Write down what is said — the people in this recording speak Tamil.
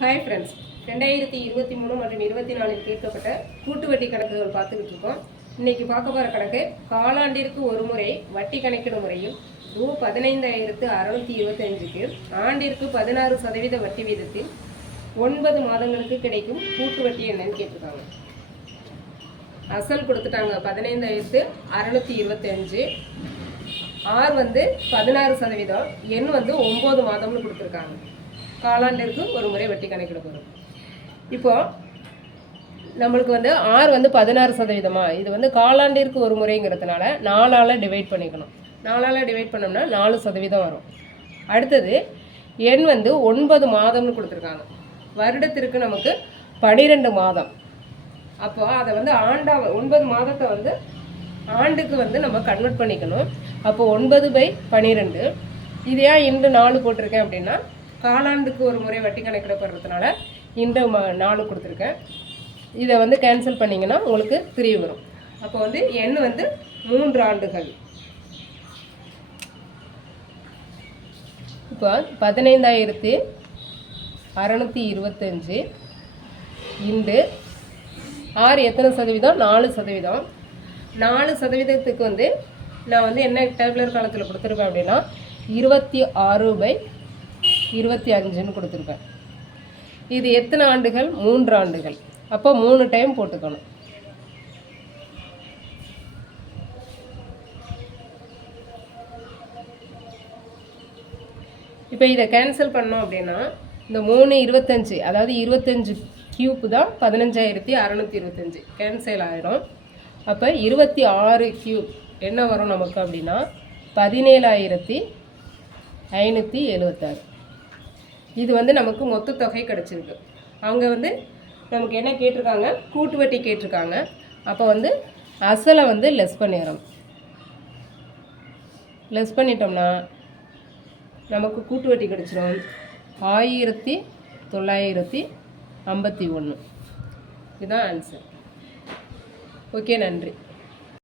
ஹாய் ஃப்ரெண்ட்ஸ், 2023 மற்றும் 24 கேட்கப்பட்ட கூட்டு வட்டி கணக்குகள் பார்த்துக்கிட்டு இருக்கோம். இன்னைக்கு பார்க்க போகிற கணக்கு காலாண்டிற்கு ஒரு முறை வட்டி கணக்கிடும் முறையில் ரூ 15,625க்கு ஆண்டிற்கு 16% வட்டி வீதத்தில் 9 மாதங்களுக்கு கிடைக்கும் கூட்டு வட்டி என்னன்னு கேட்டிருக்காங்க. அசல் கொடுத்துட்டாங்க 15,625, ஆர் 16%, எண் 9 மாதம்னு கொடுத்துருக்காங்க. காலாண்டிற்கு ஒரு முறை வட்டி கணக்கிட போகிறோம். இப்போ நம்மளுக்கு ஆர் 16%, இது காலாண்டிற்கு ஒரு முறைங்கிறதுனால 4ஆல் டிவைட் பண்ணிக்கணும். 4ஆல் டிவைட் பண்ணோம்னா 4% வரும். அடுத்தது எண் 9 மாதம்னு கொடுத்துருக்காங்க. வருடத்திற்கு நமக்கு 12 மாதம். அப்போ அதை ஆண்டா 9 மாதத்தை ஆண்டுக்கு நம்ம கன்வெர்ட் பண்ணிக்கணும். அப்போ 9/12. இது ஏன் இன்று 4 போட்டிருக்கேன் அப்படின்னா, காலாண்டுக்கு ஒரு முறை வட்டி கணக்கிடப்படுறதுனால இன்று 4 கொடுத்துருக்கேன். இதை கேன்சல் பண்ணிங்கன்னா உங்களுக்கு 3 வரும். அப்போ எண் 3 ஆண்டுகள். இப்போ 15,625 இன்று ஆர் எத்தனை சதவீதம்? 4%. 4%க்கு நான் என்ன டேபுலர் காலத்தில் கொடுத்துருக்கேன் அப்படின்னா 26/25ன்னு கொடுத்துருக்கேன். இது எத்தனை ஆண்டுகள்? 3 ஆண்டுகள். அப்போ 3 டைம் போட்டுக்கணும். இப்போ இதை கேன்சல் பண்ணோம் அப்படின்னா இந்த 3/25, அதாவது 25 கியூப் தான் 15,625 கேன்சல் ஆகிடும். அப்போ 26 கியூப் என்ன வரும் நமக்கு அப்படின்னா 17,576. இது நமக்கு மொத்த தொகை கிடச்சிருக்கு. அவங்க நமக்கு என்ன கேட்டிருக்காங்க? கூட்டு வட்டி கேட்டிருக்காங்க. அப்போ அசலை லெஸ் பண்ணிடுறோம். லெஸ் பண்ணிட்டோம்னா நமக்கு கூட்டு வட்டி கிடச்சிரும் 1951. இதுதான் ஆன்சர். ஓகே, நன்றி.